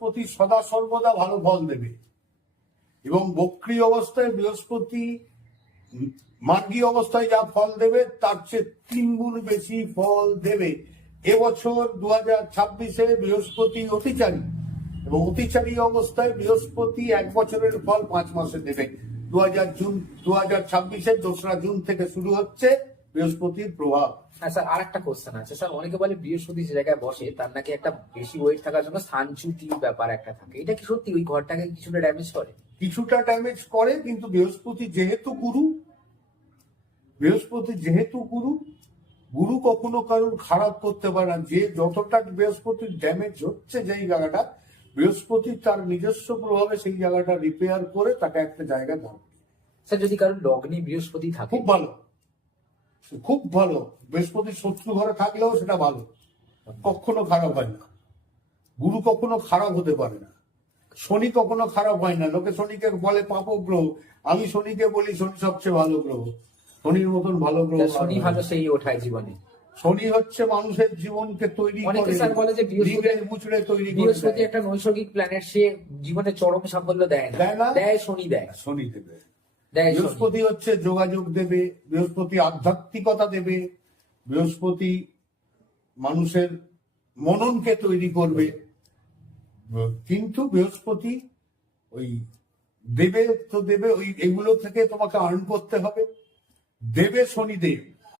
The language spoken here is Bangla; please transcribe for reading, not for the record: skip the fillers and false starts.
বৃহস্পতি সদা সর্বদা ভালো ফল দেবে, এবং বক্রী অবস্থায় বৃহস্পতি মার্গী অবস্থায় যা ফল দেবে তার চেয়ে 3 গুণ বেশি ফল দেবে। এবছর 2026-এ বৃহস্পতি অতিচারী, এবং অতিচারী অবস্থায় বৃহস্পতি 1 বছরের ফল 5 মাসে দেবে। 2026-এর 2রা জুন থেকে শুরু হচ্ছে বৃহস্পতির প্রভাব। হ্যাঁ স্যার, আর একটা কোশ্চেন আছে স্যার। অনেকে বলে বৃহস্পতি যে জায়গায় বসে তার নাকি একটা বেশি ওয়েট থাকার জন্য স্থানচ্যুতির ব্যাপার একটা থাকে, এটা কি সত্যি ওই ঘরটাকে কিছুটা ড্যামেজ করে? কিছুটা ড্যামেজ করে, কিন্তু বৃহস্পতি যেহেতু গুরু, গুরু কখনো কারোর খারাপ করতে পারে না। যে যতটা বৃহস্পতির ড্যামেজ হচ্ছে যেই জায়গাটা, বৃহস্পতি তার নিজস্ব প্রভাবে সেই জায়গাটা রিপেয়ার করে তাকে একটা জায়গা দেয়। স্যার যদি কারোর লগ্নে বৃহস্পতি থাকে? খুব ভালো, খুব ভালো। বৃহস্পতি শত্রু ঘরে থাকলেও সেটা ভালো, কখনো খারাপ হয় না। গুরু কখনো খারাপ হতে পারে না, শনি কখনো খারাপ হয় না। লোকে শনিকে বলে পাপ গ্রহ, আমি শনিকে বলি শনি সবচেয়ে ভালো গ্রহ। শনির মতন ভালো গ্রহ শনি ভালো সেই ওঠায় জীবনে। শনি হচ্ছে মানুষের জীবনকে তৈরি করে, স্যার বলে যে মুচড়ে তৈরি করে। বৃহস্পতি একটা নৈসর্গিক প্ল্যানেট, সে জীবনে চরম সাফল্য দেয় না, দেয় শনি দেয়। শনি দেবে। দেয় বৃহস্পতি হচ্ছে যোগাযোগ দেবে, বৃহস্পতি আধ্যাত্মিকতা দেবে, বৃহস্পতি মানুষের মননকে তৈরি করবে। কিন্তু বৃহস্পতি ওই দেবে তো দেবে, ওই এগুলো থেকে তোমাকে আর্ন করতে হবে। দেবে শনিদেব,